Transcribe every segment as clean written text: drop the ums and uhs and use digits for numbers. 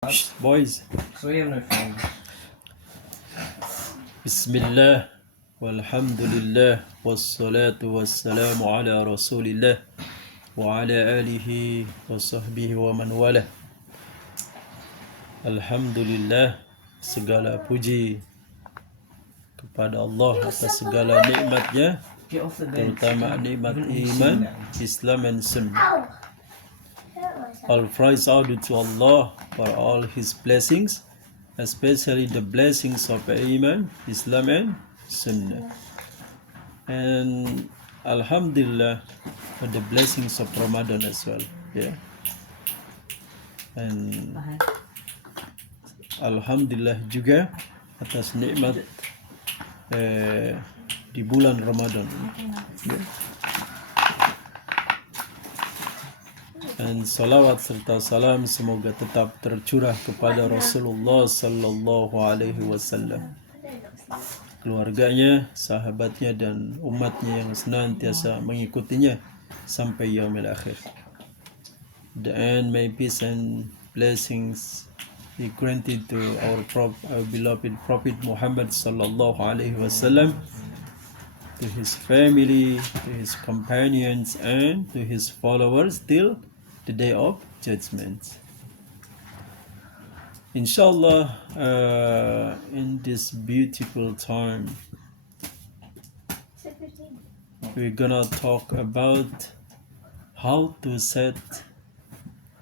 Boys, Bismillah, walhamdulillah, wassalatu wassalamu ala rasulillah, wa ala alihi wa sahbihi wa man walah. Alhamdulillah, segala puji kepada Allah atas segala nikmatnya, terutama nikmat iman, Islam and Sunnah. All praise are due to Allah for all His blessings, especially the blessings of Iman, Islam and Sunnah. And Alhamdulillah for the blessings of Ramadan as well. Yeah. And Alhamdulillah juga atas nikmat di bulan Ramadan. Yeah. Dan salawat serta salam semoga tetap tercurah kepada Rasulullah sallallahu alaihi wasallam, keluarganya, sahabatnya dan umatnya yang senantiasa mengikutinya sampai yaumil akhir. And may peace and blessings be granted to our beloved Prophet Muhammad sallallahu alaihi wasallam, to his family, to his companions and to his followers till the day of judgment. Inshallah, in this beautiful time, we're gonna talk about how to set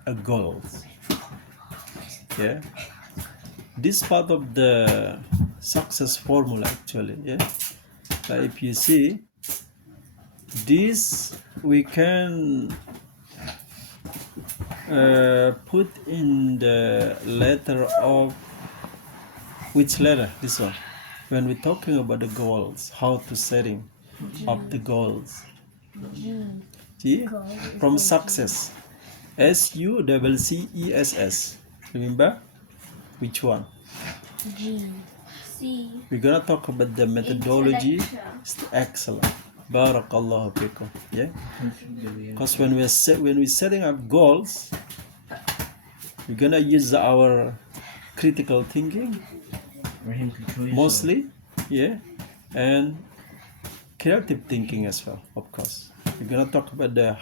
a goal. Yeah, this part of the success formula actually. Yeah, but if you see this, we can put in the letter of which letter? This one. When we're talking about the goals, how to setting up the goals. G. From success. SUCCESS. Remember? Which one? G. C. We're gonna talk about the methodology. Excellent. Barakallahu fikum. Yeah. Because when we're setting up goals, we're gonna use our critical thinking mostly, yeah, and creative thinking as well. Of course, we're gonna talk about the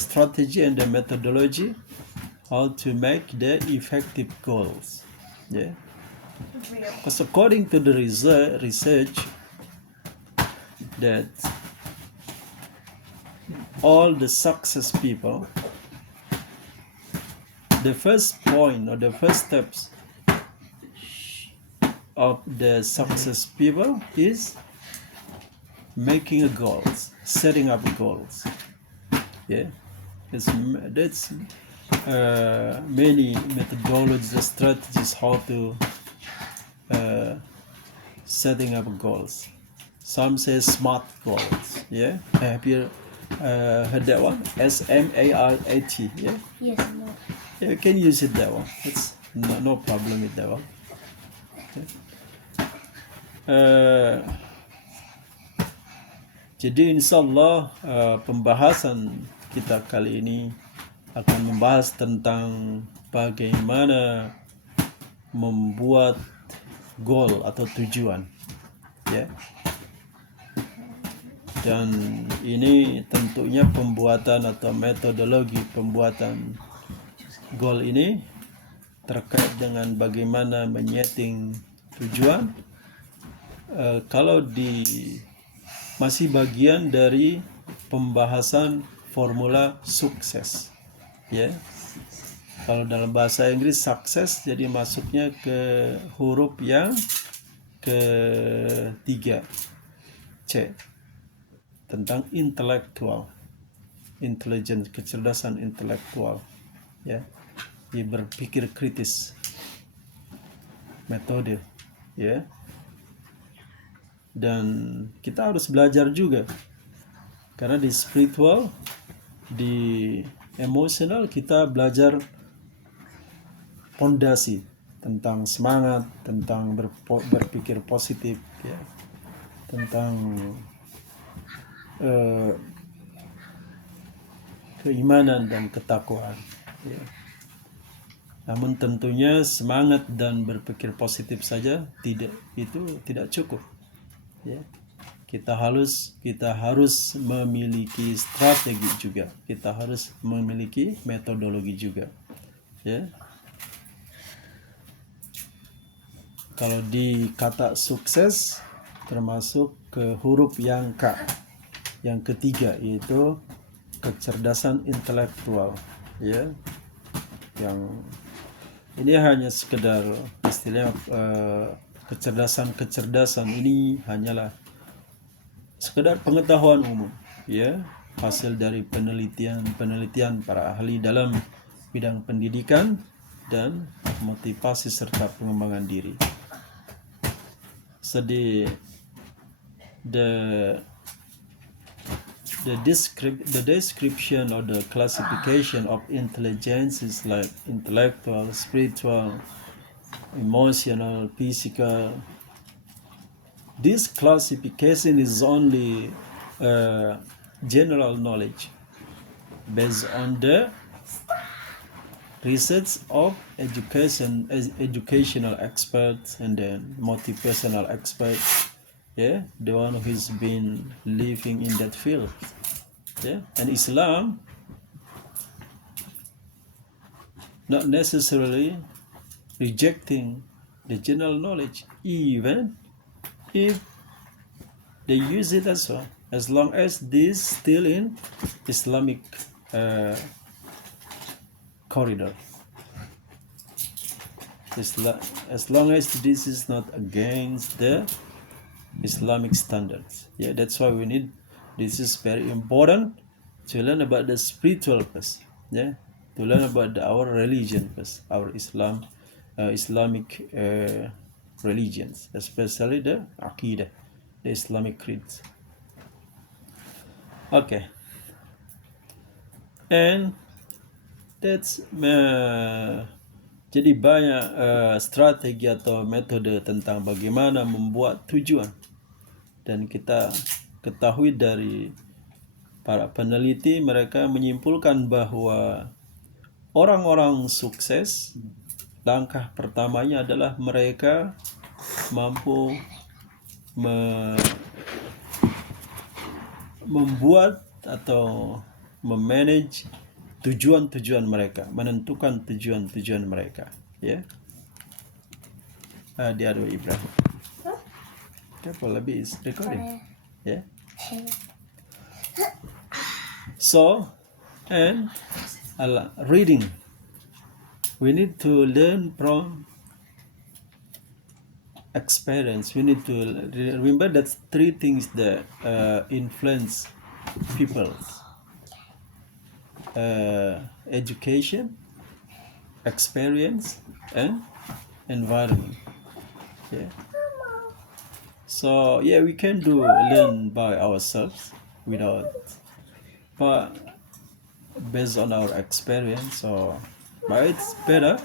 strategy and the methodology, how to make the effective goals. Yeah, because according to the research that all the success people, the first point or the first steps of the success people is making a goals, setting up goals. Yeah, that's many methodologies, strategies how to setting up goals. Some say SMART goals. Yeah, have you heard that one? SMART. Yeah. Yes, no. Yeah, you can use it that one. It's no problem with that one. Okay. Jadi insyaallah pembahasan kita kali ini akan membahas tentang bagaimana membuat goal atau tujuan. Ya. Dan ini tentunya pembuatan atau metodologi pembuatan goal ini terkait dengan bagaimana menyeting tujuan. Kalau masih bagian dari pembahasan formula sukses, ya. Kalau dalam bahasa Inggris sukses jadi masuknya ke huruf yang ketiga, C, tentang intelektual, intelligence, kecerdasan intelektual, ya, berpikir kritis, metode, ya. Dan kita harus belajar juga, karena di spiritual, di emosional kita belajar pondasi tentang semangat, tentang berpikir positif, ya, tentang keimanan dan ketakwaan, ya. Namun tentunya semangat dan berpikir positif saja tidak cukup. Ya. Kita harus memiliki strategi juga. Kita harus memiliki metodologi juga. Ya. Kalau di kata sukses termasuk ke huruf yang K. Yang ketiga yaitu kecerdasan intelektual. Ya. Yang ini hanya sekedar istilahnya kecerdasan ini hanyalah sekedar pengetahuan umum, ya, hasil dari penelitian para ahli dalam bidang pendidikan dan motivasi serta pengembangan diri. So the description or the classification of intelligence is like intellectual, spiritual, emotional, physical. This classification is only general knowledge based on the research of educational experts and then motivational experts. Yeah, the one who's been living in that field. Yeah, and Islam not necessarily rejecting the general knowledge, even if they use it as well, as long as this still in Islamic corridor. As long as this is not against the Islamic standards. Yeah, that's why this is very important to learn about the spiritual first. Yeah, to learn about our religion first, our Islamic religions, especially the Aqidah, the Islamic creeds. Okay, and that's jadi banyak strategi atau metode tentang bagaimana membuat tujuan, dan kita ketahui dari para peneliti, mereka menyimpulkan bahwa orang-orang sukses langkah pertamanya adalah mereka mampu membuat atau memanage tujuan-tujuan mereka, menentukan tujuan-tujuan mereka, ya. Dia ada Ibrahim. Careful, lebih is recording, ya. So, and reading. We need to learn from experience. We need to remember that three things that influence people: education, experience, and environment. Yeah. So yeah, we can learn by ourselves but based on our experience. But it's better.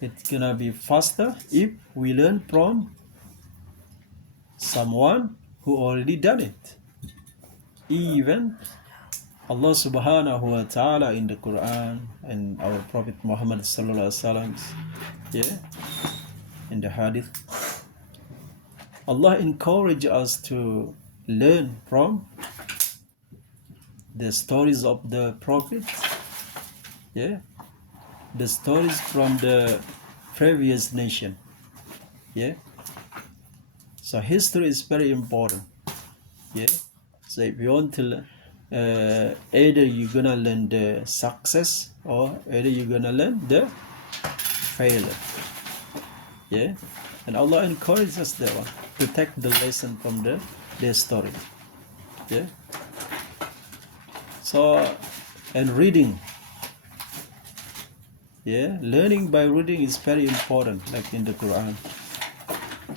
It's gonna be faster if we learn from someone who already done it. Even Allah subhanahu wa ta'ala in the Quran and our Prophet Muhammad sallallahu alaihi wasallam, yeah, in the hadith, Allah encourage us to learn from the stories of the prophets, yeah, the stories from the previous nation, yeah. So history is very important, yeah. So if you want to either you're gonna learn the success or either you're gonna learn the failure, yeah. And Allah encourages us that one to take the lesson from their story, yeah. So, and reading, yeah, learning by reading is very important, like in the Quran,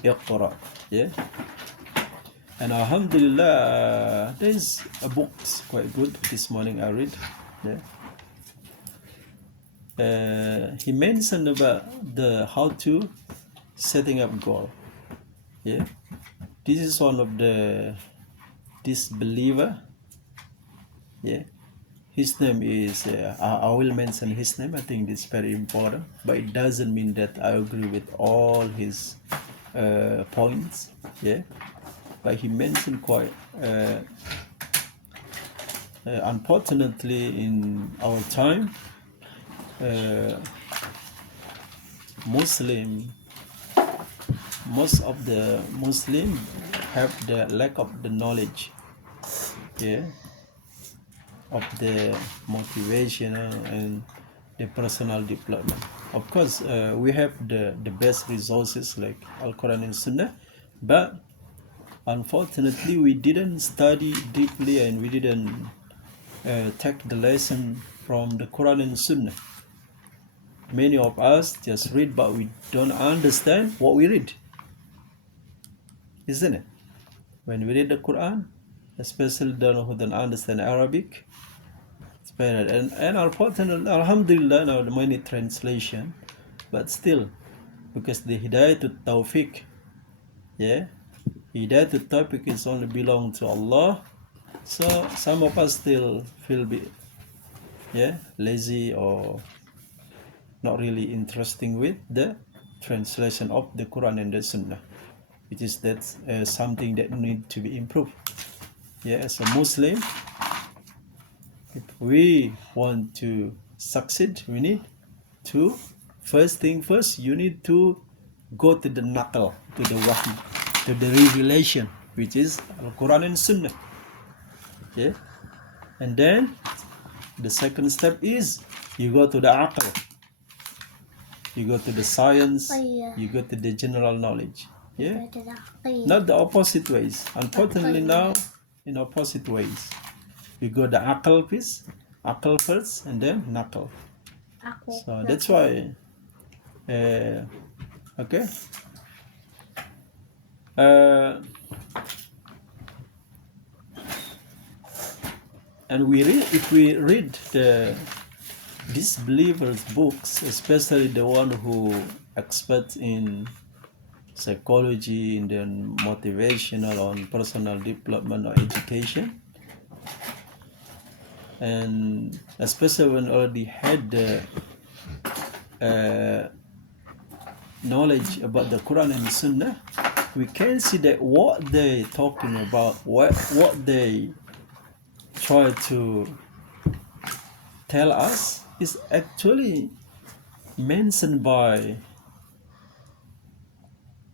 Iqra, yeah. And alhamdulillah, there's a book quite good. This morning I read, yeah. He mentioned about how to setting up goal, yeah. This is one of the disbeliever, yeah. his name is, I will mention his name. I think it's very important, but it doesn't mean that I agree with all his points. Yeah, but he mentioned quite. Unfortunately, in our time, most of the Muslim have the lack of the knowledge, yeah, of the motivational and the personal development. Of course, we have the best resources like Al-Quran and Sunnah, but unfortunately we didn't study deeply and we didn't take the lesson from the Quran and Sunnah. Many of us just read, but we don't understand what we read, isn't it? When we read the Quran, especially those who don't understand Arabic, it's better. And unfortunately, Alhamdulillah, now the many translation, but still, because the Hidayah to Tawfiq, yeah, Hidayah to Tawfiq is only belong to Allah. So some of us still feel lazy or not really interesting with the translation of the Quran and the Sunnah, which is something that need to be improved. Yeah, as a Muslim, if we want to succeed, we need to, first thing first, you need to go to the naql, to the wahy, to the revelation, which is Al-Quran and Sunnah. Yeah, and then the second step is you go to the aql, you go to the science, you go to the general knowledge. Yeah, not the opposite ways. Unfortunately now, in opposite ways. You go the aql first, and then naql. So that's why, okay. And if we read the disbelievers' books, especially the one who expert in psychology, in the motivational or personal development or education, and especially when already had the knowledge about the Quran and Sunnah, we can see that what they talking about, what they try to tell us is actually mentioned by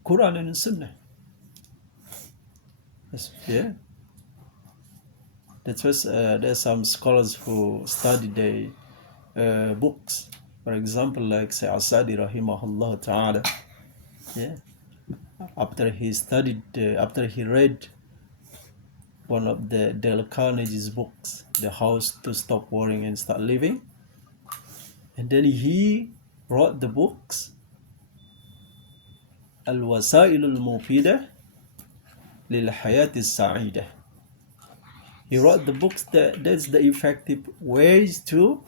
Quran and Sunnah. Yeah, that's why there's some scholars who study the books. For example, like say Asadi rahimahullah ta'ala. Yeah, after he read one of the Dale Carnegie's books, The House to Stop Worrying and Start Living, and then he wrote the books Al-Wasail al-Mufidah lil-Hayat al-Sa'ida. He wrote the books that's the effective ways to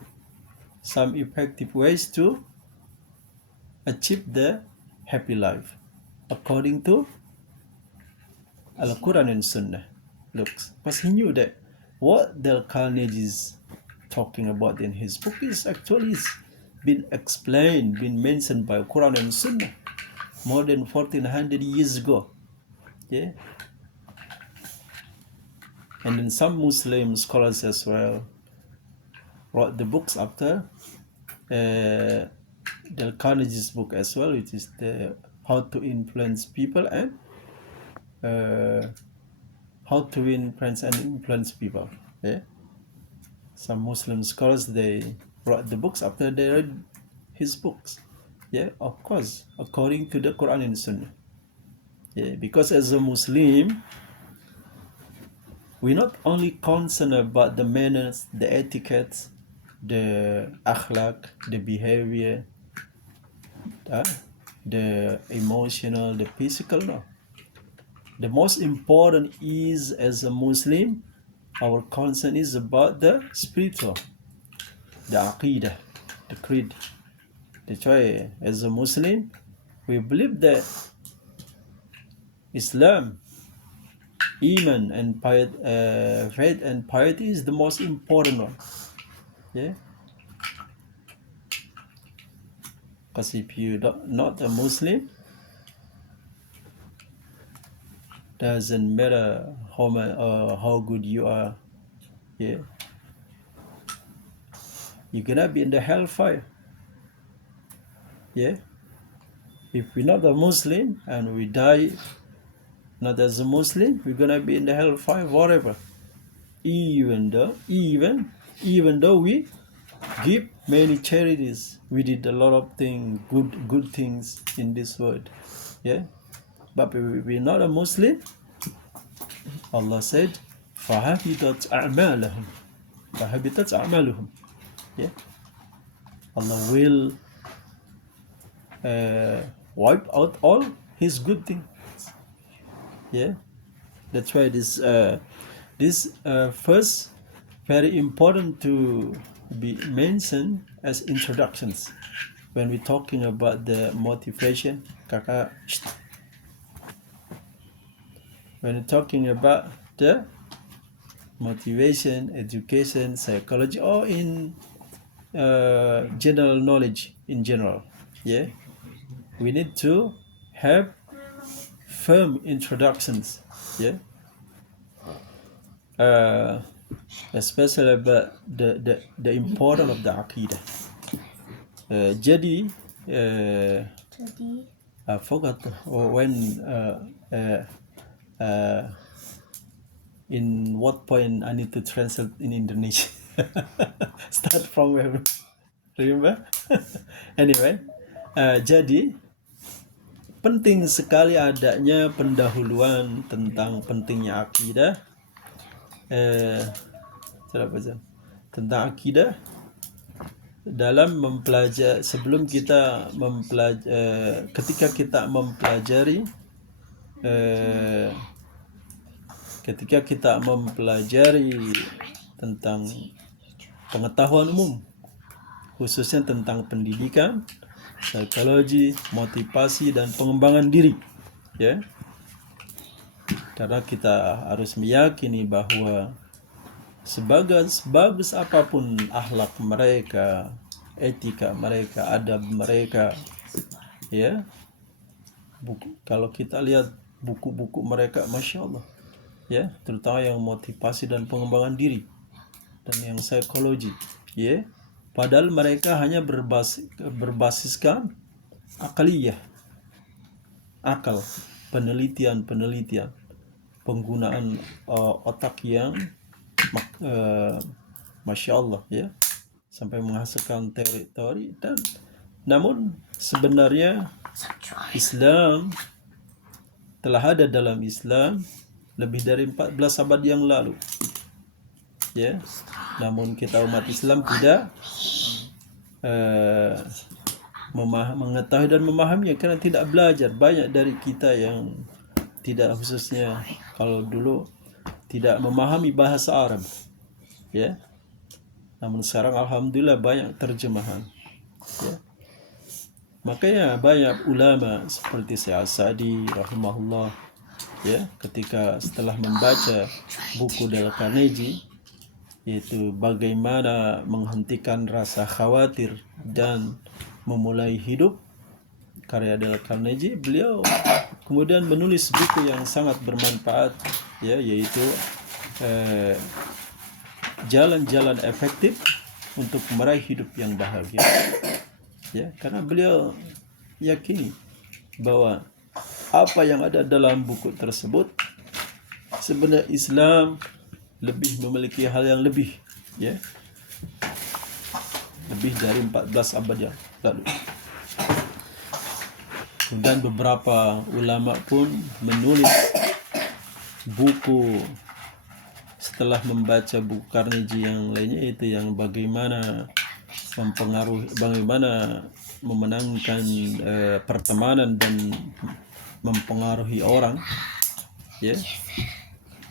achieve the happy life according to Al-Quran and Sunnah. Looks, because he knew that what Dale Carnegie is talking about in his book is actually been explained, been mentioned by Quran and Sunnah more than 1400 years ago. Yeah, and then some Muslim scholars as well wrote the books after Dale Carnegie's book as well, which is the How to Influence People and How to Win Friends and Influence People. Yeah, some Muslim scholars, they wrote the books after they read his books. Yeah, of course, according to the Quran and Sunnah. Yeah, because as a Muslim, we're not only concerned about the manners, the etiquette, the akhlaq, the behavior, the emotional, the physical. No. The most important is, as a Muslim, our concern is about the spiritual, the aqidah, the creed. That's why, as a Muslim, we believe that Islam, Iman, and faith and piety is the most important one. Yeah, because if you not a Muslim, doesn't matter how good you are. Yeah, you're gonna be in the hellfire. Yeah, if we're not a Muslim and we die not as a Muslim, we're gonna be in the hellfire forever. Even though we give many charities, we did a lot of things, good things in this world. Yeah, but we're not a Muslim. Allah said, فَحَبِطَتْ أَعْمَالُهُمْ. Yeah, Allah will wipe out all His good things. Yeah, that's why this first very important to be mentioned as introductions when we're talking about the motivation. Kakak, when we're talking about the motivation, education, psychology, or in general knowledge in general, yeah, we need to have firm introductions, yeah, especially about the importance of the aqidah. Jadi I forgot when in what point I need to translate in Indonesian. Start from where? Remember? Anyway, jadi penting sekali adanya pendahuluan tentang pentingnya akidah. Tentang akidah dalam mempelajari, sebelum kita mempelajari, ketika kita mempelajari tentang pengetahuan umum, khususnya tentang pendidikan, psikologi, motivasi, dan pengembangan diri, ya. Karena kita harus meyakini bahwa sebagus apapun akhlak mereka, etika mereka, adab mereka, ya, kalau kita lihat buku-buku mereka, masya Allah, ya, terutama yang motivasi dan pengembangan diri dan yang psikologi, ya, padahal mereka hanya berbasiskan akaliyah, akal, penelitian, penggunaan otak yang masya Allah, ya, sampai menghasilkan teori-teori. Dan namun sebenarnya Islam telah ada dalam Islam lebih dari 14 abad yang lalu, ya. Namun kita umat Islam tidak mengetahui dan memahaminya karena tidak belajar. Banyak dari kita yang tidak, khususnya kalau dulu tidak memahami bahasa Arab, ya. Namun sekarang alhamdulillah banyak terjemahan, ya. Makanya banyak ulama seperti Syekh Sa'di rahimahullah, ya, ketika setelah membaca buku Dale Carnegie, yaitu bagaimana menghentikan rasa khawatir dan memulai hidup, karya Dale Carnegie, beliau kemudian menulis buku yang sangat bermanfaat, ya, yaitu jalan-jalan efektif untuk meraih hidup yang bahagia, ya, karena beliau yakini bahwa apa yang ada dalam buku tersebut sebenarnya Islam lebih memiliki hal yang lebih, ya, lebih dari 14 abad yang lalu. Dan beberapa ulama pun menulis buku setelah membaca buku Carnegie yang lainnya, itu yang bagaimana memenangkan pertemanan dan mempengaruhi orang, ya.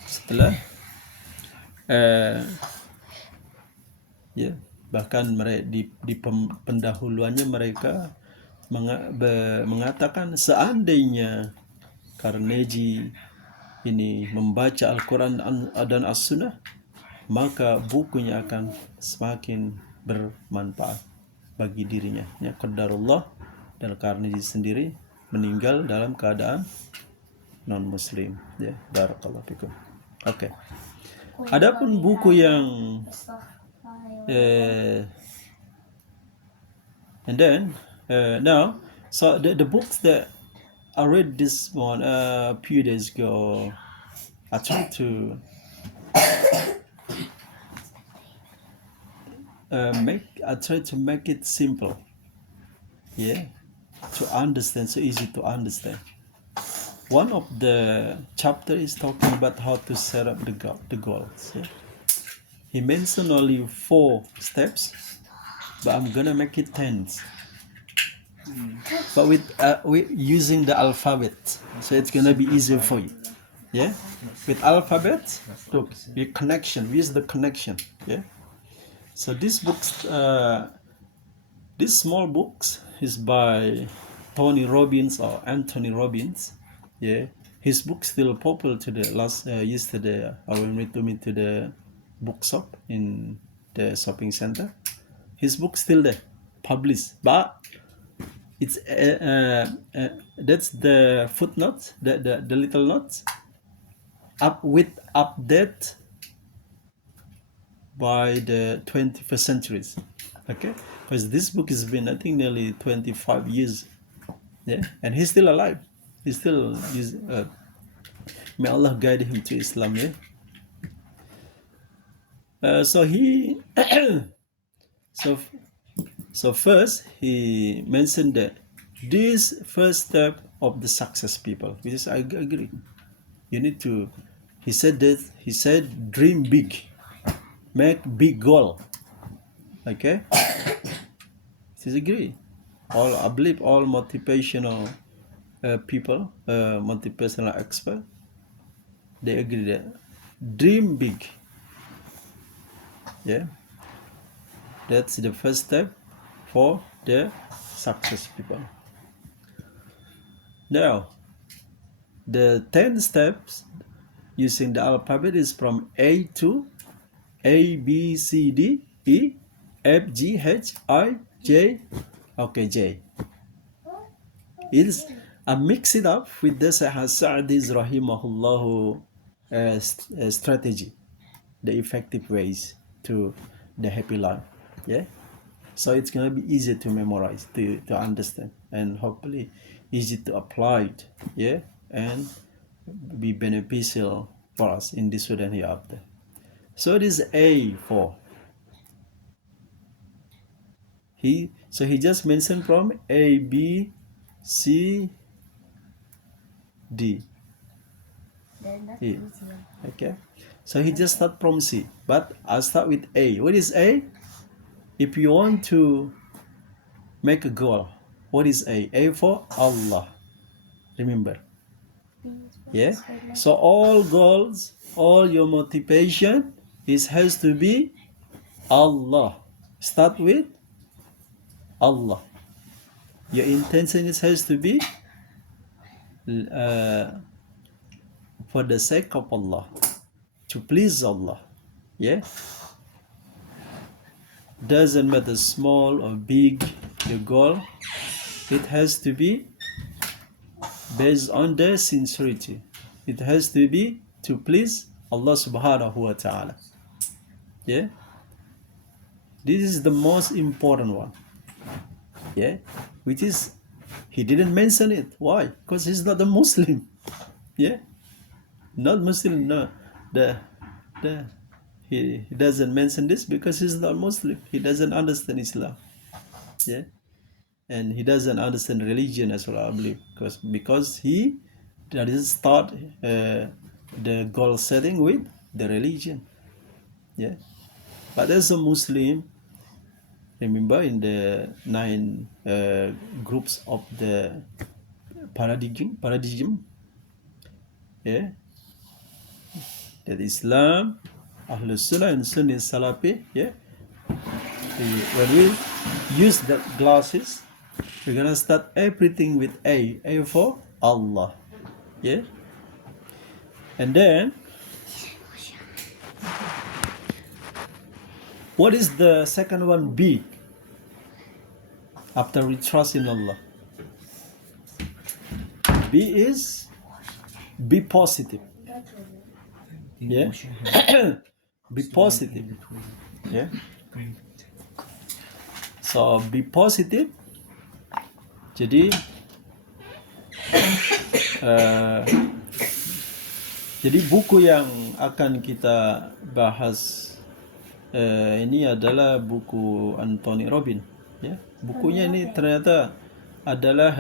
Setelah ya, bahkan di pendahuluannya mereka mengatakan seandainya Carnegie ini membaca Al-Quran dan As-Sunnah, maka bukunya akan semakin bermanfaat bagi dirinya. Ya, qadarullah, dan karena diri sendiri meninggal dalam keadaan non muslim. Ya, barakallahu fikum. Oke. Adapun buku yang and then now, so the books that I read this one a few days ago, I tried to make it simple, yeah, to understand, so easy to understand. One of the chapter is talking about how to set up the goals. Yeah? He mentioned only 4 steps, but I'm gonna make it 10. But with using the alphabet, so it's gonna be easier for you. Yeah, with alphabet, look, with connection, use the connection. Yeah. So this small books is by Tony Robbins or Anthony Robbins. Yeah, his book still popular to the yesterday. I went to the bookshop in the shopping center. His book still there, published, but it's that's the footnote, the little notes, update by the 21st centuries. Okay, because this book has been, I think, nearly 25 years. Yeah, and he's still alive. He's still may Allah guide him to Islam. Yeah. So he so first he mentioned that this first step of the success people, which is, I agree, you need to, he said dream big, make big goal. Okay, this agree. I believe all motivational people, motivational expert, they agree that dream big. Yeah, that's the first step for the success people. Now, the 10 steps using the alphabet is from A to A, B, C, D, E, F, G, H, I, J. Okay, J. I mix it up with the Sa'di's rahimahullahu strategy, the effective ways to the happy life. Yeah, so it's gonna be easier to memorize, to understand, and hopefully easy to apply it. Yeah, and be beneficial for us in this way and hereafter. So this A for he just mentioned from A, B, C, D. Then that's E. easier. Okay, so he just start from C, but I'll start with A. What is A? If you want to make a goal, what is A? A for Allah. Remember. Yeah. So all goals, all your motivation has to be Allah. Start with Allah. Your intention has to be for the sake of Allah, to please Allah. Yeah. Doesn't matter small or big your goal, it has to be based on the sincerity. It has to be to please Allah subhanahu wa ta'ala. Yeah, this is the most important one. Yeah, which is, he didn't mention it. Why? Because he's not a Muslim. Yeah, not Muslim. No, he doesn't mention this because he's not Muslim. He doesn't understand Islam. Yeah, and he doesn't understand religion as well, I believe, because he doesn't start the goal setting with the religion. Yeah, but as a Muslim, remember in the 9 groups of the paradigm, yeah, that Islam, Ahlus Sunnah and Sunni Salafi. Yeah, when we use the glasses, we're gonna start everything with A for Allah. Yeah, and then What is the second one? B. After we trust in Allah. B is be positive. Yeah. Be positive. Yeah. So be positive. Jadi jadi buku yang akan kita bahas ini adalah buku Anthony Robbins. Ya, bukunya ini ternyata adalah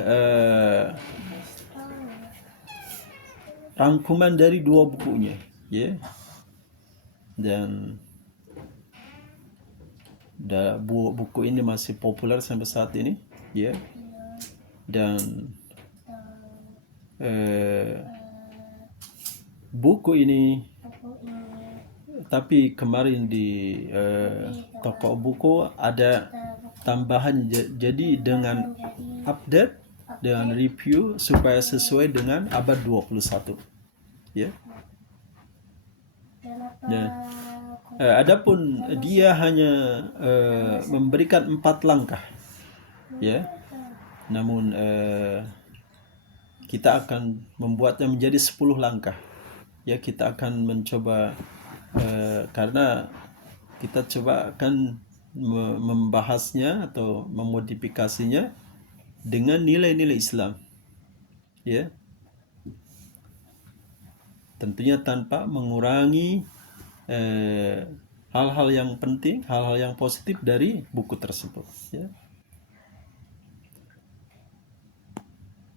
rangkuman dari dua bukunya, ya. Dan buku ini masih populer sampai saat ini, ya. Dan buku ini, tapi kemarin di toko buku ada tambahan, jadi dengan update, dengan review supaya sesuai dengan abad 21, ya. Ya. Adapun dia hanya memberikan 4 langkah, ya. Namun kita akan membuatnya menjadi 10 langkah. Ya, kita akan mencoba karena kita coba akan membahasnya atau memodifikasinya dengan nilai-nilai Islam. Ya. Tentunya tanpa mengurangi hal-hal yang penting, hal-hal yang positif dari buku tersebut, ya.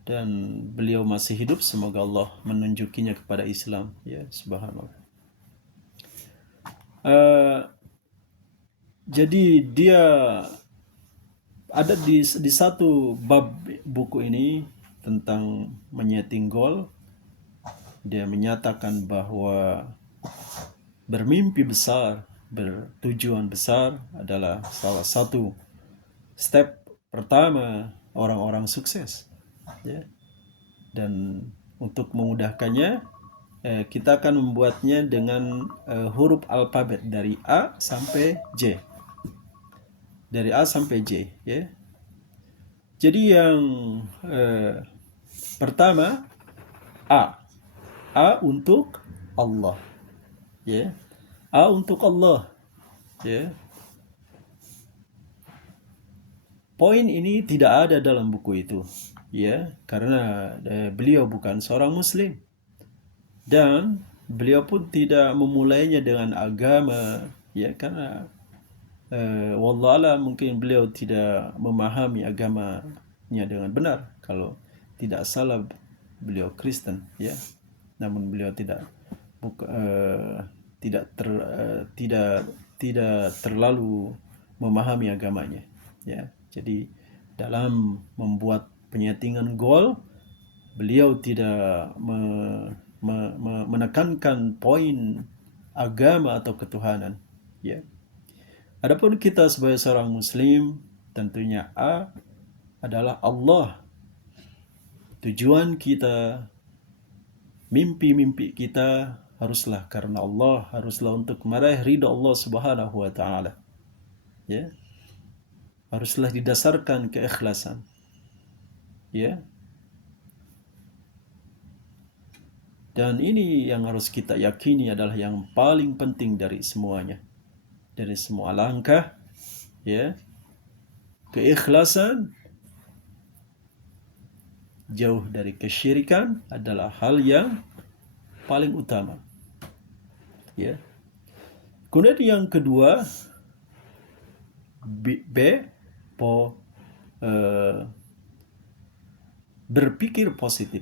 Dan beliau masih hidup, semoga Allah menunjukinya kepada Islam, ya, subhanallah. Jadi dia ada di satu bab buku ini tentang menyeting goal. Dia menyatakan bahwa bermimpi besar, bertujuan besar adalah salah satu step pertama orang-orang sukses, ya. Dan untuk memudahkannya, kita akan membuatnya dengan huruf alfabet dari A sampai J. Dari A sampai J, ya. Jadi yang pertama A. A untuk Allah, ya. A untuk Allah, ya. Poin ini tidak ada dalam buku itu, ya, karena beliau bukan seorang muslim dan beliau pun tidak memulainya dengan agama, ya, karena wallahualam mungkin beliau tidak memahami agamanya dengan benar. Kalau tidak salah beliau Kristen, ya. Namun beliau tidak terlalu memahami agamanya, ya. Jadi dalam membuat penyetingan goal, beliau tidak menekankan poin agama atau ketuhanan, ya. Adapun kita sebagai seorang muslim, tentunya A adalah Allah. Tujuan kita, mimpi-mimpi kita haruslah karena Allah, haruslah untuk meraih ridha Allah Subhanahu wa taala, ya. Haruslah didasarkan keikhlasan, ya. Dan ini yang harus kita yakini adalah yang paling penting dari semuanya, dari semua langkah, ya. Keikhlasan, jauh dari kesyirikan adalah hal yang paling utama, ya. Kemudian yang kedua, berpikir positif,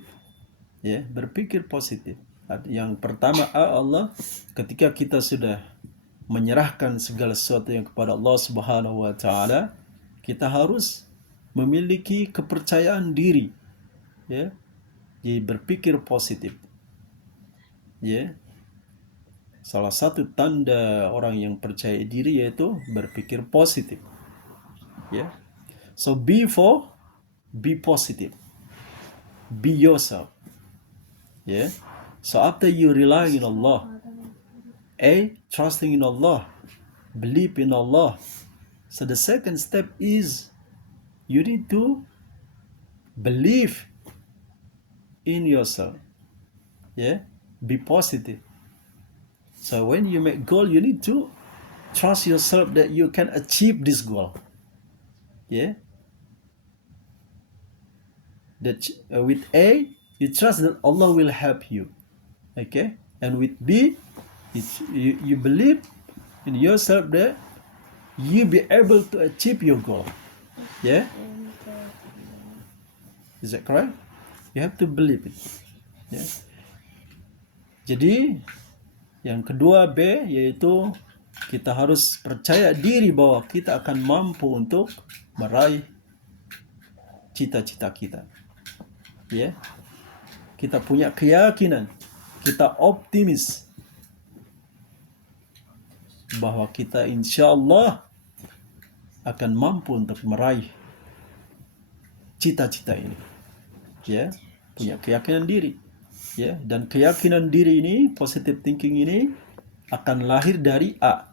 ya, berpikir positif. Yang pertama Allah, ketika kita sudah menyerahkan segala sesuatu yang kepada Allah Subhanahu wa taala, kita harus memiliki kepercayaan diri, ya. Jadi berpikir positif, ya. Salah satu tanda orang yang percaya diri yaitu berpikir positif, ya. So be positive, be yourself, yeah. So after you rely on Allah, trusting in Allah, believe in Allah. So the second step is you need to believe in yourself. Yeah, be positive. So when you make goal, you need to trust yourself that you can achieve this goal. Yeah, that with A, you trust that Allah will help you. Okay, and with B, you believe in yourself that you be able to achieve your goal. Yeah, is that correct? You have to believe it. Yeah. Jadi yang kedua B yaitu kita harus percaya diri bahwa kita akan mampu untuk meraih cita-cita kita. Ya. Kita punya keyakinan, kita optimis bahwa kita insya Allah akan mampu untuk meraih cita-cita ini. Ya, punya keyakinan diri. Ya, dan keyakinan diri ini, positive thinking ini akan lahir dari A,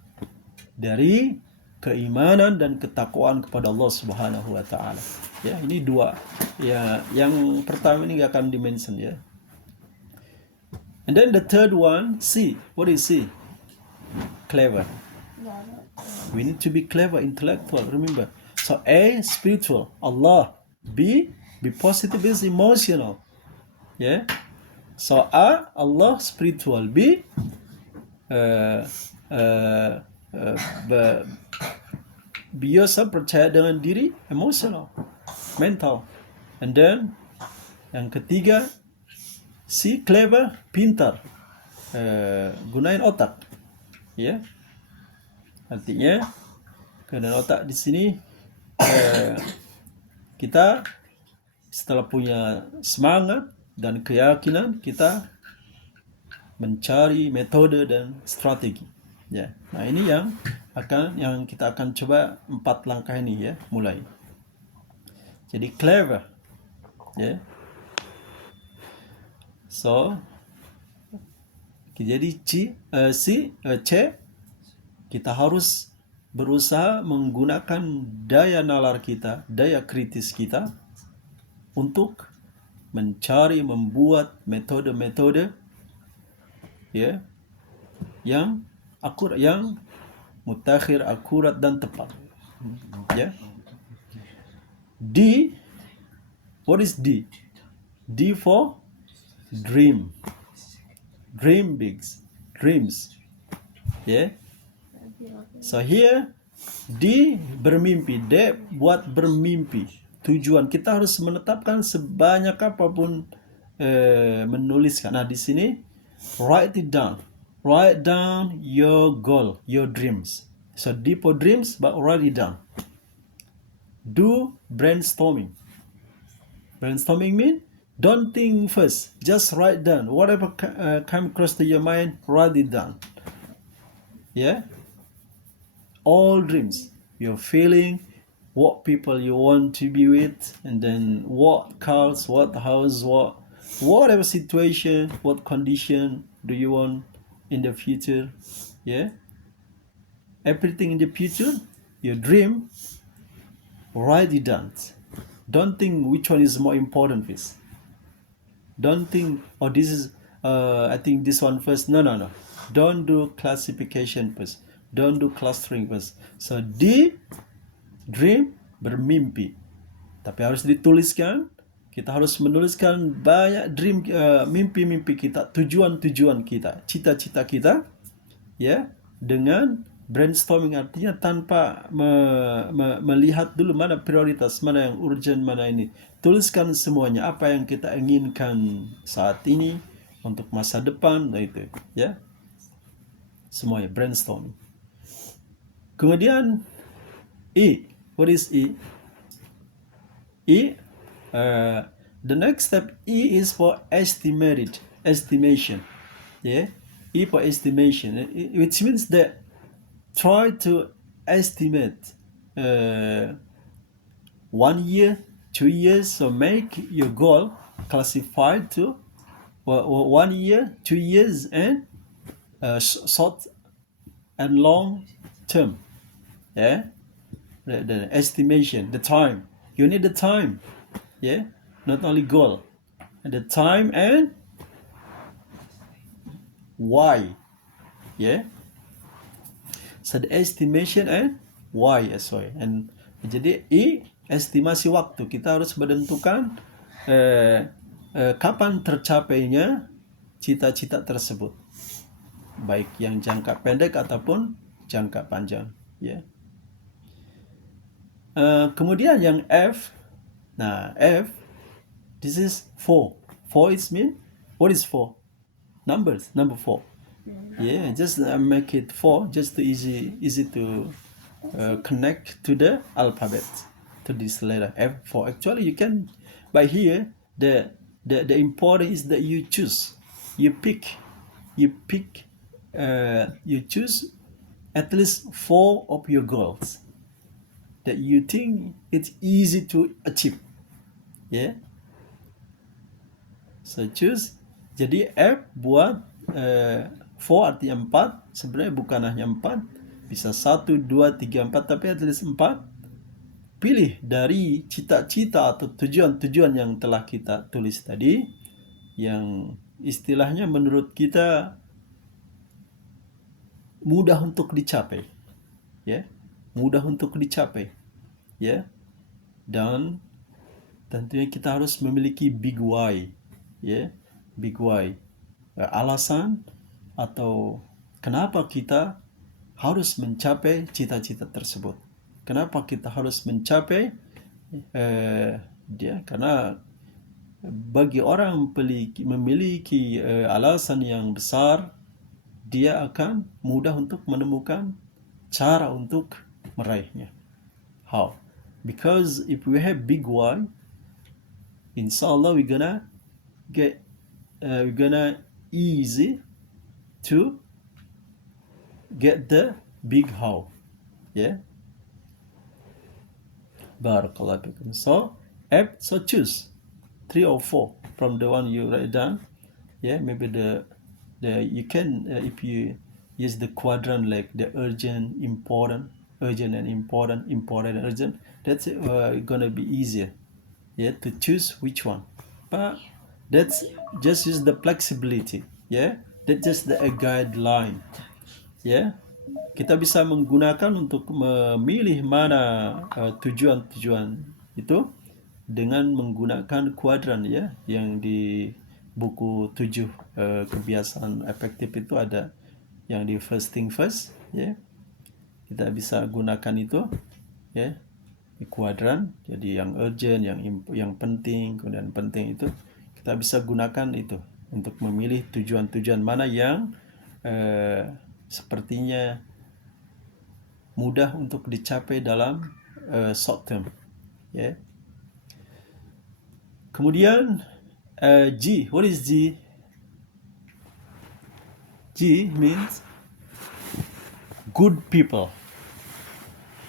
dari keimanan dan ketakwaan kepada Allah Subhanahu wa taala. Ya, ini dua. Ya, yang pertama ini nggak akan dimention ya. And then the third one, C. What is C? Clever. We need to be clever, intellectual. Remember. So A, spiritual, Allah. B, be positive, is emotional. Yeah. So A, Allah, spiritual. B, biasa percaya dengan diri, emotional, mental. And then yang ketiga, C, clever, pintar, gunain otak. Ya. Artinya kegunaan otak di sini kita setelah punya semangat dan keyakinan, kita mencari metode dan strategi. Ya. Nah, ini yang kita akan coba 4 langkah ini ya, mulai. Jadi clever. Ya. So jadi C, kita harus berusaha menggunakan daya nalar kita, daya kritis kita untuk mencari, membuat metode-metode ya yang akurat, yang mutakhir, akurat dan tepat. Ya. D, what is D? D for dream. Dream big, dreams. Yeah. So here D, bermimpi. D, buat bermimpi. Tujuan kita harus menetapkan sebanyak apapun menuliskan. Nah, di sini write it down. Write down your goal, your dreams. So D for dreams, but write it down. Do brainstorming. Brainstorming means don't think first. Just write down whatever come across to your mind. Write it down. Yeah. All dreams, your feeling, what people you want to be with, and then what cars, what house, whatever situation, what condition do you want in the future. Yeah. Everything in the future, your dream, write it down. Don't think which one is more important first. Don't think, oh, this is, I think this one first. No. Don't do classification first. Don't do clustering first. So D, dream, bermimpi. Tapi harus dituliskan. Kita harus menuliskan banyak dream, mimpi-mimpi kita, tujuan-tujuan kita, cita-cita kita, ya, dengan brainstorming, artinya tanpa melihat dulu mana prioritas, mana yang urgent, mana ini. Tuliskan semuanya apa yang kita inginkan saat ini untuk masa depan, nah itu, ya. Semuanya brainstorming. Kemudian E, what is E? E, the next step E is for estimation. Yeah, E for estimation, which means that try to estimate 1 year, 2 years, so make your goal classified to 1 year, 2 years, and short and long term. Yeah, the estimation, the time. You need the time. Yeah, not only goal, and the time and why. Yeah, so the estimation and why as well. And jadi estimasi waktu, kita harus menentukan kapan tercapainya cita-cita tersebut, baik yang jangka pendek ataupun jangka panjang. Ya. Kemudian yang F, nah F, this is 4. 4 is mean, what is 4? Numbers, number 4. Yeah, just make it 4, just to easy to connect to the alphabet, to this letter F4. Actually, you can, by here, the important is that you choose, you choose at least 4 of your goals that you think it's easy to achieve. Yeah. So choose. Jadi F buat 4 artinya 4. Sebenarnya bukan hanya 4, bisa 1, 2, 3, 4, tapi at least 4. Pilih dari cita-cita atau tujuan-tujuan yang telah kita tulis tadi, yang istilahnya menurut kita mudah untuk dicapai. Ya, mudah untuk dicapai. Ya. Dan tentunya kita harus memiliki big why. Ya, big why. Alasan atau kenapa kita harus mencapai cita-cita tersebut. Kenapa kita harus mencapai dia? Karena bagi orang memiliki alasan yang besar, dia akan mudah untuk menemukan cara untuk meraihnya. How? Because if we have big why, inshallah we're gonna easy to get the big how. Yeah. Barakallahu fikum. So choose 3 or 4 from the one you write down. Yeah, maybe the you can if you use the quadrant like the urgent, important, urgent and important, important and urgent. That's gonna be easier. Yeah, to choose which one. But that's just use the flexibility. Yeah, that's just a guideline. Yeah, kita bisa menggunakan untuk memilih mana tujuan-tujuan itu dengan menggunakan kuadran, ya, yang di buku 7 kebiasaan efektif itu ada yang di first thing first, ya. Kita bisa gunakan itu, ya, di kuadran. Jadi yang urgent, yang penting, kemudian penting itu kita bisa gunakan itu untuk memilih tujuan-tujuan mana yang sepertinya mudah untuk dicapai dalam short term, ya. Kemudian G, what is G? G means good people.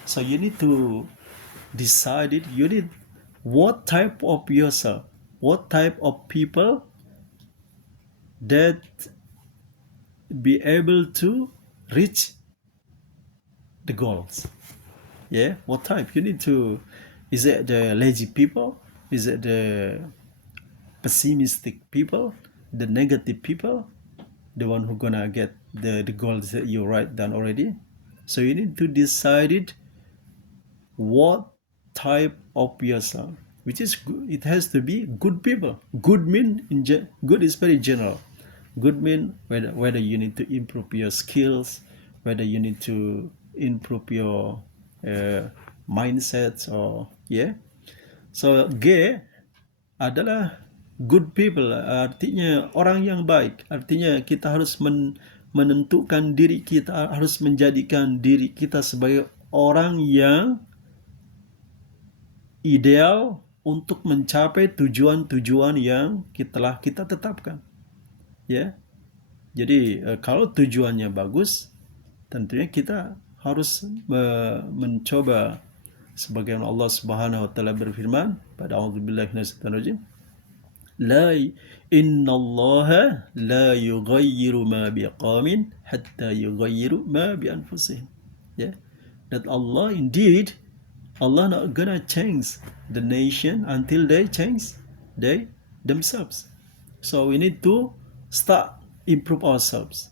So you need to decide it. You need what type of yourself, what type of people that be able to reach the goals. Yeah, what type? You need to, is it the lazy people? Is it the pessimistic people? The negative people? The one who gonna get the goals that you write down already? So you need to decide it, what type of yourself, which is good. It has to be good people. Good mean good is very general. Good mean whether you need to improve your skills, whether you need to improve your mindset, or yeah. So G adalah good people, artinya orang yang baik. Artinya kita harus menentukan diri kita, harus menjadikan diri kita sebagai orang yang ideal untuk mencapai tujuan-tujuan yang telah kita tetapkan. Ya. Jadi kalau tujuannya bagus, tentunya kita harus mencoba, sebagaimana Allah Subhanahu wa taala berfirman pada a'udzubillahi minasyaitonir rajim, la innallaha la yughayyiru ma biqaumin hatta yughayyiru ma bi anfusihim. Yeah, that Allah indeed, Allah not gonna change the nation until they change they themselves. So we need to start improve ourselves.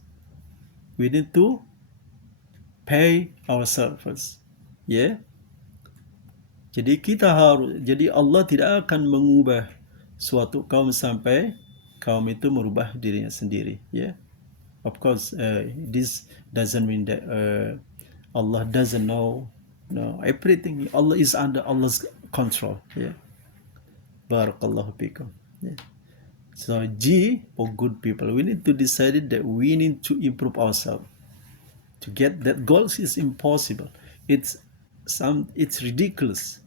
We need to pay ourselves first. Yeah. Jadi Allah tidak akan mengubah suatu kaum sampai kaum itu merubah dirinya sendiri. Yeah. Of course, this doesn't mean that Allah doesn't know everything. Allah is under Allah's control. Yeah. Barakallahu fikum. Yeah. So G for good people. We need to decide that we need to improve ourselves. To get that goals is impossible. It's ridiculous.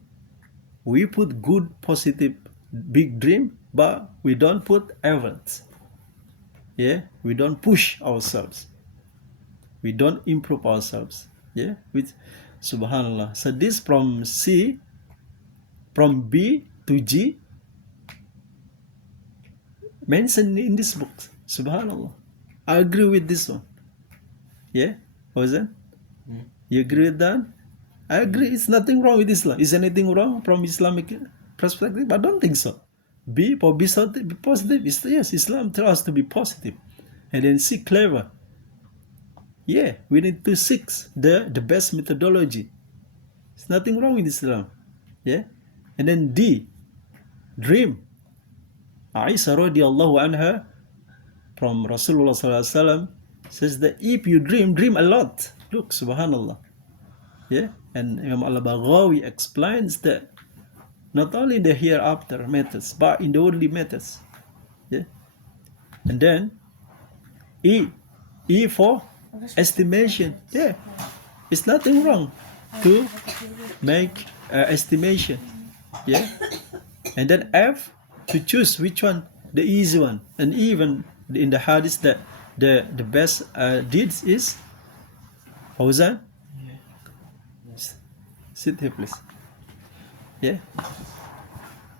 We put good, positive, big dream, but we don't put efforts. Yeah, we don't push ourselves. We don't improve ourselves. Yeah, with subhanallah. So this from B to G mentioned in this book. Subhanallah. I agree with this one. Yeah, Fauzan? You agree with that? I agree. It's nothing wrong with Islam. Is anything wrong from Islamic perspective? I don't think so. Be positive. Yes, Islam tells us to be positive. And then C, clever. Yeah, we need to seek the best methodology. There's nothing wrong with Islam. Yeah. And then D, dream. Aisyah radiallahu anha from Rasulullah sallallahu alaihi wasallam says that if you dream a lot. Look, subhanallah. Yeah. And Imam al-Baghawi explains that not only the hereafter matters, but in the worldly matters. Yeah. And then E for estimation. Yeah. It's nothing wrong to make estimation. Yeah. And then F to choose which one, the easy one. And even in the hadith that the best deeds is Fauzan. Sit here, please. Yeah.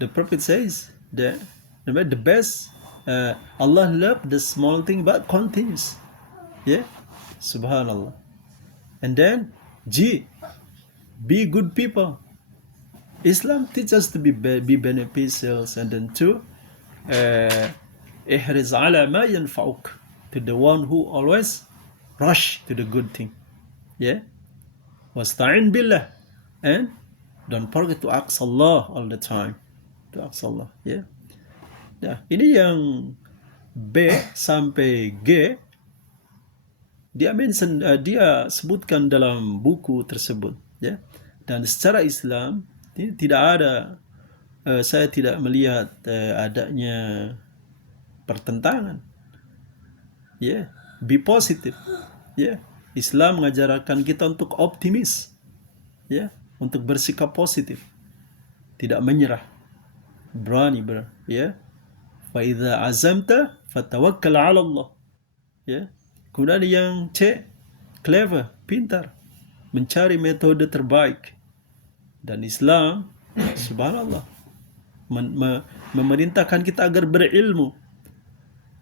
The Prophet says that the best, Allah loves the small thing but continues. Yeah. Subhanallah. And then G, be good people. Islam teaches us to be beneficial, and then to ihriz ala ma yanfa'uk, to the one who always rush to the good thing. Yeah. Wasta'in billah. And don't forget to ask Allah all the time. To ask Allah. Yeah. Nah, ini yang B sampai G dia sebutkan dalam buku tersebut, ya. Dan secara Islam tidak ada, saya tidak melihat adanya pertentangan. Ya, be positive. Ya, Islam mengajarkan kita untuk optimis. Ya, untuk bersikap positif, tidak menyerah, berani ya. Fa idza azamta fatawakkal 'ala Allah. Ya. Kemudian yang C, clever, pintar, mencari metode terbaik. Dan Islam, subhanallah, memerintahkan kita agar berilmu.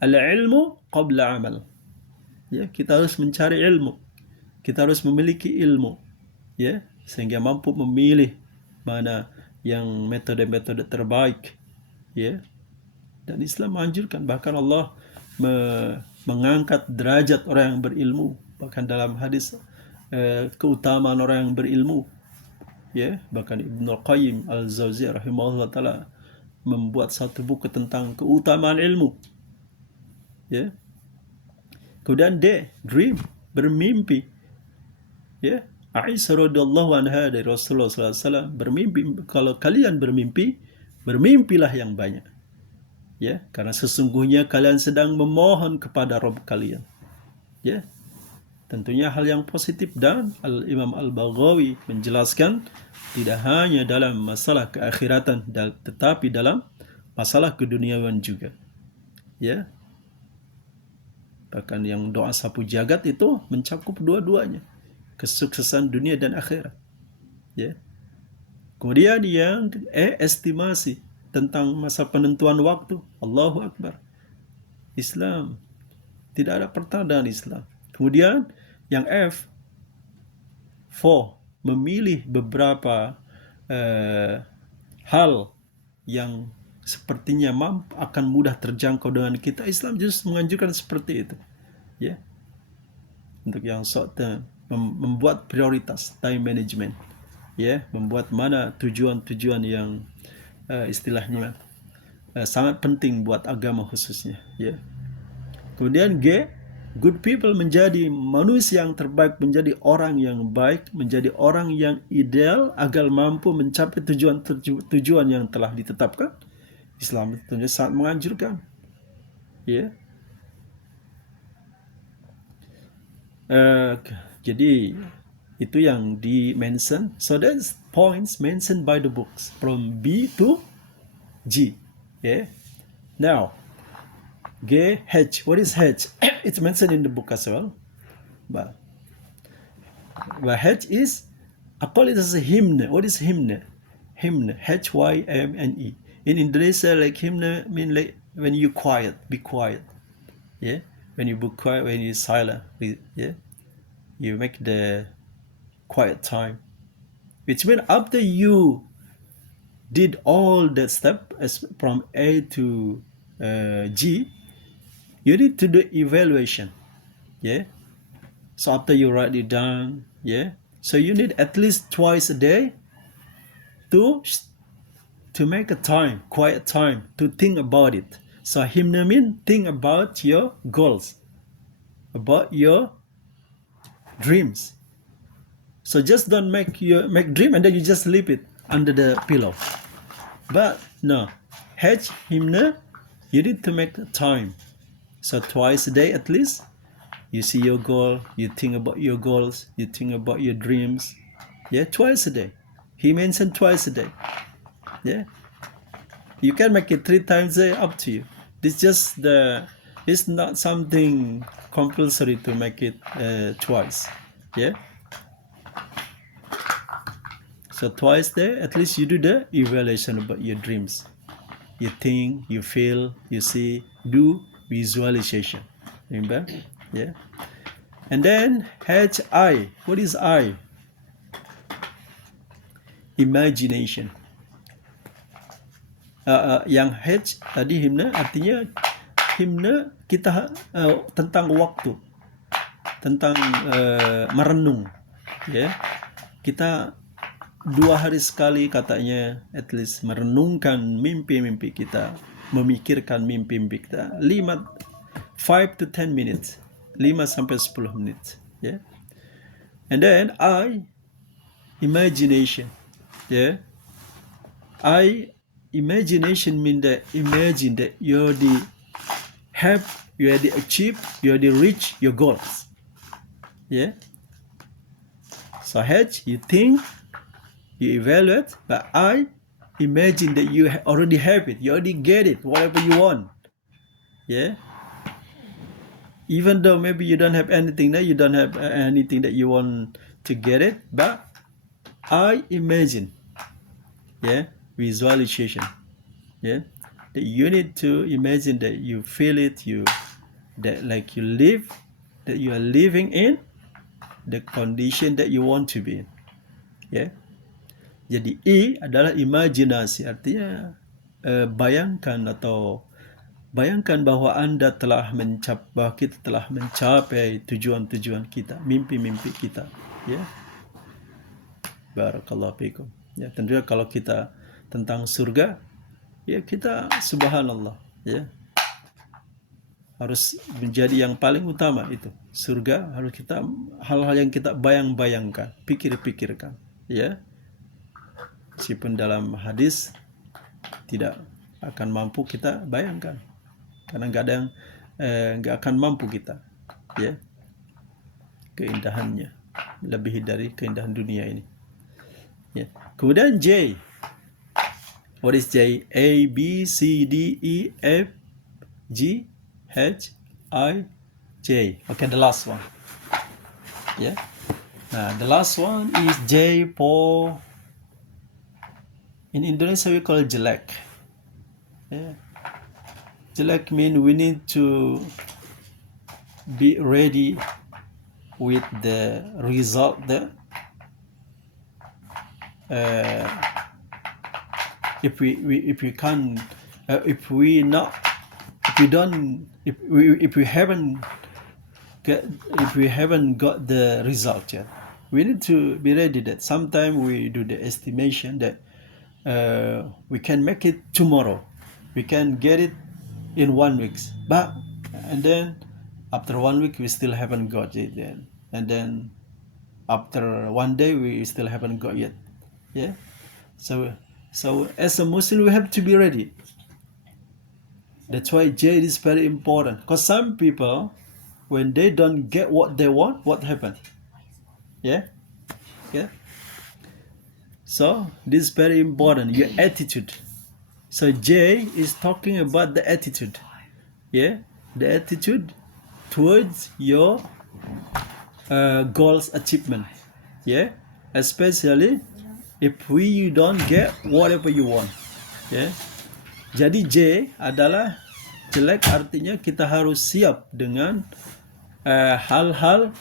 Al-ilmu qabla amal. Ya, kita harus mencari ilmu. Kita harus memiliki ilmu. Ya, sehingga mampu memilih mana yang metode-metode terbaik. Ya. Dan Islam menganjurkan, bahkan Allah mengangkat derajat orang yang berilmu, bahkan dalam hadis keutamaan orang yang berilmu. Ya, bahkan Ibnu Qayyim Al-Jauziyah rahimahullah taala membuat satu buku tentang keutamaan ilmu. Ya. Kemudian D, dream, bermimpi. Ya, Aisyah radhiyallahu anha dari Rasulullah SAW bermimpi, kalau kalian bermimpi, bermimpilah yang banyak. Ya, karena sesungguhnya kalian sedang memohon kepada Rabb kalian. Ya, tentunya hal yang positif. Dan Imam Al-Baghawi menjelaskan tidak hanya dalam masalah keakhiratan, tetapi dalam masalah keduniawan juga. Ya, bahkan yang doa sapu jagat itu mencakup dua-duanya, kesuksesan dunia dan akhirat. Ya. Kemudian yang estimasi tentang masa penentuan waktu. Allahu Akbar. Islam tidak ada pertandaan Islam. Kemudian yang F, for, memilih beberapa hal yang sepertinya akan mudah terjangkau dengan kita. Islam justru menganjurkan seperti itu, ya. Untuk yang short term, membuat prioritas, time management, ya, membuat mana tujuan-tujuan yang istilahnya sangat penting buat agama khususnya, ya. Kemudian G, good people, menjadi manusia yang terbaik, menjadi orang yang baik, menjadi orang yang ideal agar mampu mencapai tujuan yang telah ditetapkan. Islam tentunya sangat menganjurkan, ya. Jadi itu yang di-mention. So that's points mentioned by the books from B to G. Yeah. Now, G, H. What is H? It's mentioned in the book as well. But H is, I call it as a hymn. What is hymn? Hymn, H-Y-M-N-E. In Indonesia, like hymn mean like when you quiet, be quiet. Yeah. When you be quiet, when you silent, yeah, you make the quiet time, which means after you did all that step as from A to G, you need to do evaluation, yeah. So after you write it down, yeah, so you need at least twice a day to make a time, quiet time, to think about it. So hymn mean think about your goals, about your dreams. So just don't make dream and then you just leave it under the pillow. But no, H, hymn, you need to make time. So twice a day at least, you see your goal, you think about your goals, you think about your dreams. Yeah, twice a day. He mentioned twice a day. Yeah. You can make it 3 times a day, up to you. It's not something compulsory to make it twice. Yeah. So twice a day, at least you do the evaluation about your dreams. You think, you feel, you see, do visualization. Remember? Yeah. And then H-I. What is I? Imagination. Yang H tadi himne, artinya himne kita tentang waktu, tentang merenung, ya. Kita 2 hari sekali katanya at least merenungkan mimpi-mimpi kita, memikirkan mimpi-mimpi kita 5 to 10 minutes, 5 sampai 10 menit, ya. And then I, imagination, ya. Imagination mean that imagine that you already have, you already achieve, you already reach your goals. Yeah. So H, you think, you evaluate, but I imagine that you already have it, you already get it, whatever you want. Yeah. Even though maybe you don't have anything there, you don't have anything that you want to get it, but I imagine. Yeah. Visualization, yeah, that you need to imagine that you feel it, that like you live, that you are living in the condition that you want to be in, yeah. Jadi I adalah imajinasi, artinya bayangkan bahwa Anda telah bahwa kita telah mencapai tujuan-tujuan kita, mimpi-mimpi kita, ya. Barakallahu fikum. Ya, tentunya kalau kita tentang surga, ya kita subhanallah, ya, harus menjadi yang paling utama itu. Surga harus kita, hal-hal yang kita bayangkan, pikirkan, ya. Meskipun dalam hadis tidak akan mampu kita bayangkan, karena nggak akan mampu kita, ya, keindahannya lebih dari keindahan dunia ini, ya. Kemudian J. What is J? A, B, C, D, E, F, G, H, I, J. Okay, the last one. Yeah. Now, the last one is J for, in Indonesia we call it jelek. Yeah. Jelek means we need to be ready with the result there. if we can't if we not if we don't if we haven't got the result yet, we need to be ready that sometime we do the estimation that we can make it tomorrow, we can get it in 1 week, but and then after 1 week we still haven't got it then, and then after 1 day we still haven't got yet. Yeah, so as a Muslim we have to be ready. That's why jade is very important, because some people, when they don't get what they want, what happens? Yeah. So this is very important, your attitude. So J is talking about the attitude. Yeah, the attitude towards your goals achievement. Yeah, especially if you don't get whatever you want. Yeah. Jadi J adalah jelek, artinya kita harus siap dengan hal-hal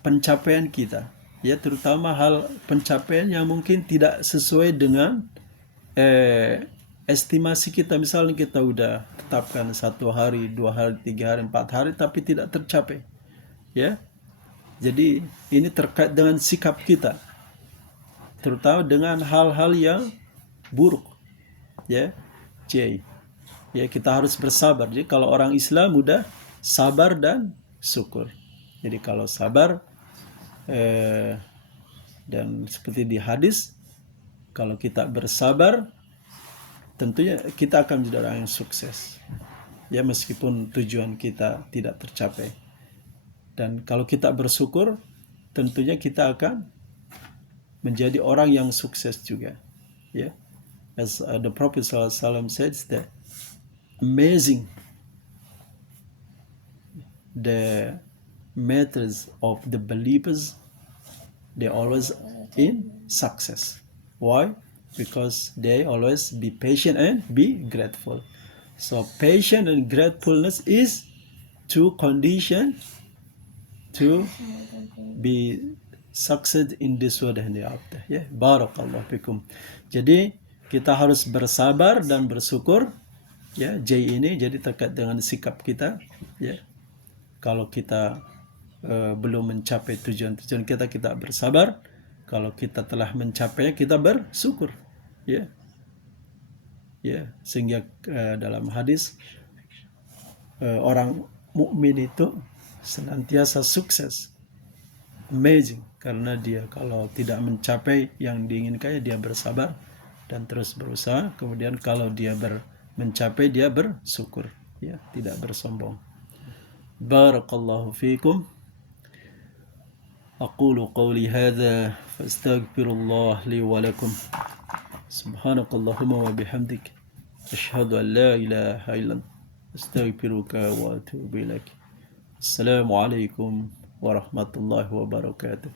pencapaian kita, ya, terutama hal pencapaian yang mungkin tidak sesuai dengan estimasi kita. Misalnya kita udah tetapkan 1 hari, 2 hari, 3 hari, 4 hari, tapi tidak tercapai, ya. Jadi ini terkait dengan sikap kita, terutama dengan hal-hal yang buruk, ya. J, ya, kita harus bersabar. Jadi kalau orang Islam udah sabar dan syukur. Jadi kalau sabar dan seperti di hadis, kalau kita bersabar, tentunya kita akan menjadi orang yang sukses, ya, meskipun tujuan kita tidak tercapai. Dan kalau kita bersyukur, tentunya kita akan menjadi orang yang sukses juga, ya. As the Prophet ﷺ says that amazing the matters of the believers, they always in success. Why? Because they always be patient and be grateful. So patience and gratefulness is 2 conditions to be success in this world and the after. Ya, barakallahu fikum. Jadi kita harus bersabar dan bersyukur, ya. J ini jadi terkait dengan sikap kita, ya. Kalau kita belum mencapai tujuan kita, kita bersabar. Kalau kita telah mencapainya, kita bersyukur, ya. Ya, sehingga dalam hadis orang mukmin itu senantiasa sukses, amazing, karena dia kalau tidak mencapai yang diinginkannya, dia bersabar dan terus berusaha. Kemudian kalau dia mencapai, dia bersyukur, ya, tidak bersombong. Barakallahu fikum. أقول قولي هذا فاستغفر الله لي ولكم سبحانك اللهم وبحمدك أشهد أن لا إله إلا أنت أستغفرك وأتوب إليك السلام عليكم ورحمة الله وبركاته